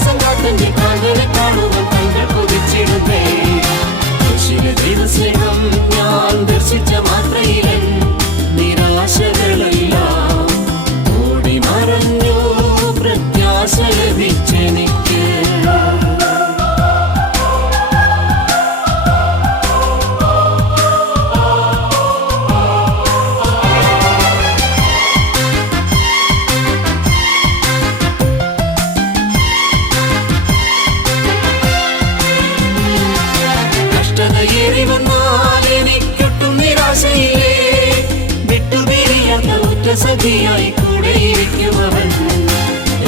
വിശ്വാസം കാത്തന്റെ കാന്തനെ കാണുവാൻ കങ്ങൾ കൊതിച്ചിടുന്നേ. കൃഷിയിലെ ദൈവസ്നേഹം ഞാൻ ദർശിച്ച മാത്രയിലൻ നിരാശകളെല്ലാം ഓടി മറഞ്ഞു, പ്രത്യാശ ലഭിച്ചെനിക്ക്. കഷ്ടതയേറി വന്നാൽ എനിക്കൊട്ടും നിരാശയില്ലേ, വിട്ടുപിരിയാത്ത ഉറ്റ സഖിയായി കൂടെയിരിക്കുമവൻ.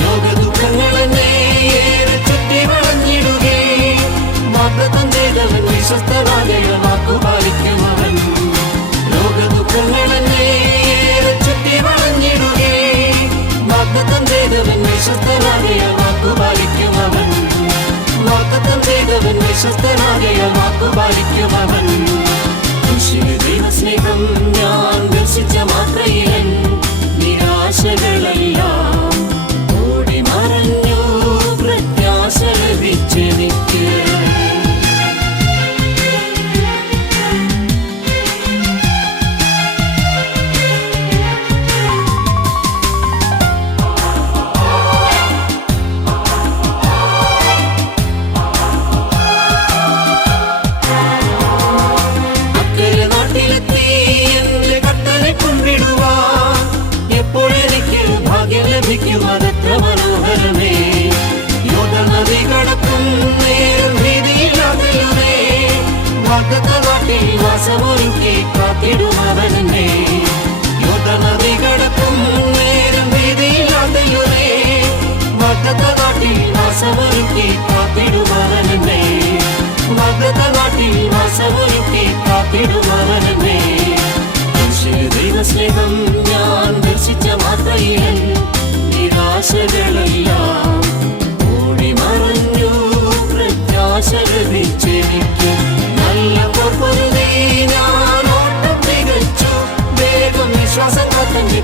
ലോകദുഃഖങ്ങൾ എന്നെ ഏറെ ചുറ്റി വളഞ്ഞിടുകേ, വാഗ്ദത്തം ചെയ്തവൻ വിശ്വസ്തനാകയ വാക്കു പാലിക്കുമവൻ. ലോകദുഃഖങ്ങൾ എന്നെ ഏറെ ചുറ്റി വളഞ്ഞിടുകേ, വാഗ്ദത്തം ചെയ്തവൻ വിശ്വസ്തനാകയ വാക്കു പാലിക്കുമവൻ. വാഗ്ദത്തം ചെയ്തവൻ വിശ്വസ്തനാകയ വാക്കു പാലിക്കുമവൻ. കൃഷിയിലെ ദൈവസ്നേഹം ഞാൻ ദർശിച്ച മാത്രയിലൻ നിരാശകളെല്ലാം ഓടി മറഞ്ഞു, പ്രത്യാശ ലഭിച്ചെനിക്ക്. ലഭിക്കുമതത്ര മനോഹരമേ, യോർദാനദി കടക്കും നേരം ഭീതിയില്ലാതെയുമേ, വാഗ്ദത്ത നാട്ടിൽ വാസമൊരുക്കി കാത്തിടുമവനെന്നെ. യോർദാനദി കടക്കും നേരം ഭീതിയില്ലാതെയുമേ, വാഗ്ദത്ത നാട്ടിൽ വാസമൊരുക്കി കാത്തിടുമവനെന്നെ. വാഗ്ദത്ത നാട്ടിൽ വാസമൊരുക്കി കാത്തിടുമവനെന്നെ. ദൈവസ്നേഹം ഞാൻ ദർശിച്ച മാത്രയിലൻ നിരാശകളെല്ലാം ഓടി മറഞ്ഞു, പ്രത്യാശ ലഭിച്ചെനിക്ക്. നല്ല പൊറുതി ഞാൻ ഓട്ടം തികച്ചു, വേഗം വിശ്വാസം കാത്തന്റെ